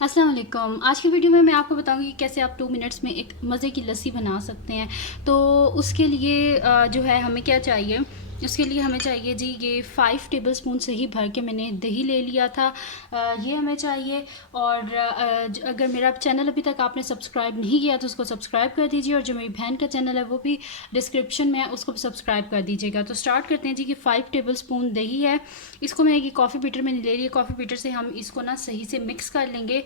अस्सलाम वालेकुम। आज की वीडियो में मैं आपको बताऊंगी कि कैसे आप 2 मिनट्स में एक मज़े की लस्सी बना सकते हैं। तो उसके लिए जो है हमें क्या चाहिए, उसके लिए हमें चाहिए जी ये 5 टेबलस्पून सही भर के मैंने दही ले लिया था। ये हमें चाहिए। और अगर मेरा चैनल अभी तक आपने सब्सक्राइब नहीं किया तो उसको सब्सक्राइब कर दीजिए, और जो मेरी बहन का चैनल है वो भी डिस्क्रिप्शन में है, उसको भी सब्सक्राइब कर दीजिएगा। तो स्टार्ट करते हैं जी कि 5 टेबलस्पून दही है, इसको मैं ये कॉफ़ी बीटर में ले रही है। कॉफ़ी बीटर से हम इसको ना सही से मिक्स कर लेंगे।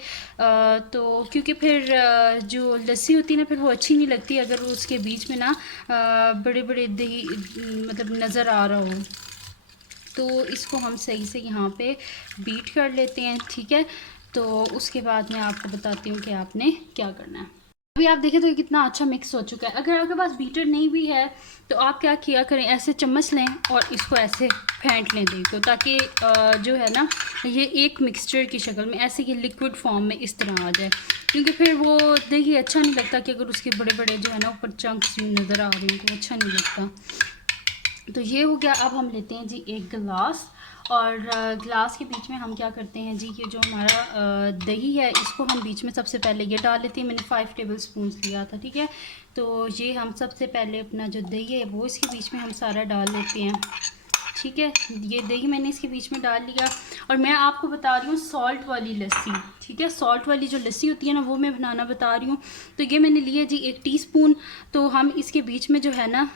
तो क्योंकि फिर जो लस्सी होती है ना, फिर वो अच्छी नहीं लगती अगर वो उसके बीच में ना बड़े बड़े दही मतलब नज़र आ रहा हो। तो इसको हम सही से यहाँ पे बीट कर लेते हैं, ठीक है। तो उसके बाद मैं आपको बताती हूँ कि आपने क्या करना है। अभी आप देखें तो ये कितना अच्छा मिक्स हो चुका है। अगर आपके पास बीटर नहीं भी है तो आप क्या किया करें, ऐसे चम्मच लें और इसको ऐसे फेंट लें देखो, ताकि जो है ना ये एक मिक्सचर की शक्ल में ऐसे कि लिक्विड फॉर्म में इस तरह आ जाए। क्योंकि फिर वो देखिए अच्छा नहीं लगता कि अगर उसके बड़े बड़े जो है ना ऊपर चंक्स नज़र आ रहे हैं तो अच्छा नहीं लगता। तो ये हो गया। अब हम लेते हैं जी एक गिलास, और गिलास के बीच में हम क्या करते हैं जी, ये जो हमारा दही है इसको हम बीच में सबसे पहले ये डाल लेते हैं। मैंने 5 टेबल स्पून लिया था, ठीक है। तो ये हम सबसे पहले अपना जो दही है वो इसके बीच में हम सारा डाल लेते हैं, ठीक है। ये दही मैंने इसके बीच में डाल लिया। और मैं आपको बता रही हूँ सॉल्ट वाली लस्सी, ठीक है। सॉल्ट वाली जो लस्सी होती है ना वो मैं बनाना बता रही हूँ। तो ये मैंने लिया जी 1 टीस्पून। तो हम इसके बीच में जो है ना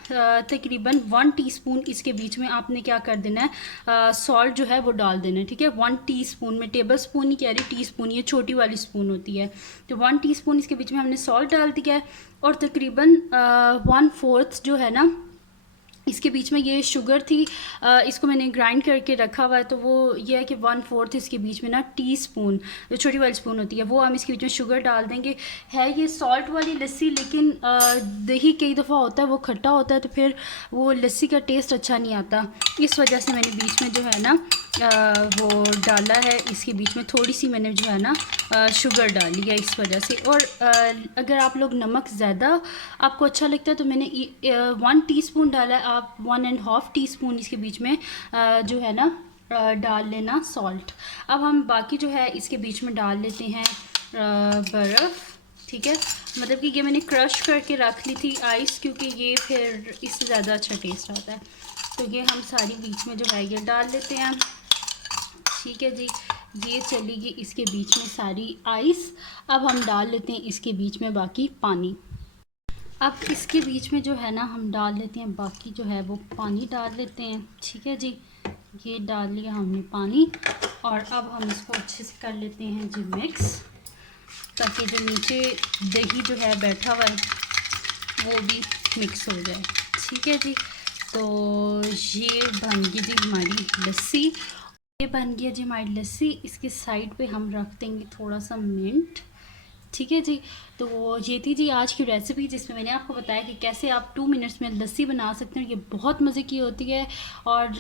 तकरीबन 1 टीस्पून इसके बीच में आपने क्या कर देना है, सॉल्ट जो है वो डाल देना है, ठीक है। 1 टीस्पून में, टेबल स्पून नहीं कह रही, टीस्पून, ये छोटी वाली स्पून होती है। तो 1 टीस्पून इसके बीच में हमने सॉल्ट डाल दिया है। और तकरीबन 1/4 जो है ना इसके बीच में ये शुगर थी, इसको मैंने ग्राइंड करके रखा हुआ है। तो वो ये है कि 1/4 इसके बीच में ना टीस्पून, जो छोटी वाली स्पून होती है, वो हम इसके बीच में शुगर डाल देंगे। है ये सॉल्ट वाली लस्सी, लेकिन दही कई दफ़ा होता है वो खट्टा होता है, तो फिर वो लस्सी का टेस्ट अच्छा नहीं आता। इस वजह से मैंने बीच में जो है ना वो डाला है, इसके बीच में थोड़ी सी मैंने जो है ना शुगर डाली है इस वजह से। और अगर आप लोग नमक ज़्यादा आपको अच्छा लगता है तो मैंने 1 टीस्पून डाला है, आप 1.5 टीस्पून इसके बीच में जो है ना डाल लेना सॉल्ट। अब हम बाकी जो है इसके बीच में डाल लेते हैं बर्फ़, ठीक है। मतलब कि ये मैंने क्रश करके रख ली थी आइस, क्योंकि ये फिर इससे ज़्यादा अच्छा टेस्ट आता है। तो ये हम सारी बीच में जो है ये डाल लेते हैं, ठीक है जी। ये चलेगी इसके बीच में सारी आइस। अब हम डाल लेते हैं इसके बीच में बाकी पानी। अब इसके बीच में जो है ना हम डाल लेते हैं बाकी जो है वो पानी डाल लेते हैं, ठीक है जी। ये डाल लिया हमने पानी, और अब हम इसको अच्छे से कर लेते हैं जी मिक्स, ताकि जो नीचे दही जो है बैठा हुआ है वो भी मिक्स हो जाए, ठीक है जी। तो ये बन गई जी हमारी लस्सी, ये बन गया जी हमारी लस्सी। इसके साइड पे हम रख देंगे थोड़ा सा मिंट, ठीक है जी। तो ये थी जी आज की रेसिपी, जिसमें मैंने आपको बताया कि कैसे आप 2 मिनट्स में लस्सी बना सकते हैं। ये बहुत मज़े की होती है, और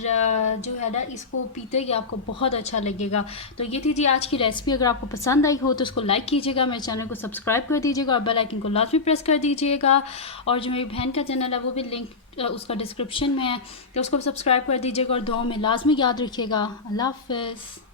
जो है ना इसको पीते ही आपको बहुत अच्छा लगेगा। तो ये थी जी आज की रेसिपी। अगर आपको पसंद आई हो तो उसको लाइक कीजिएगा, मेरे चैनल को सब्सक्राइब कर दीजिएगा, और बेल आइकन को लाजमी प्रेस कर दीजिएगा। और जो मेरी बहन का चैनल है वो भी लिंक उसका डिस्क्रिप्शन में है, तो उसको सब्सक्राइब कर दीजिएगा, और दुआ में लाजमी याद रखिएगा। अल्लाह हाफ़िज़।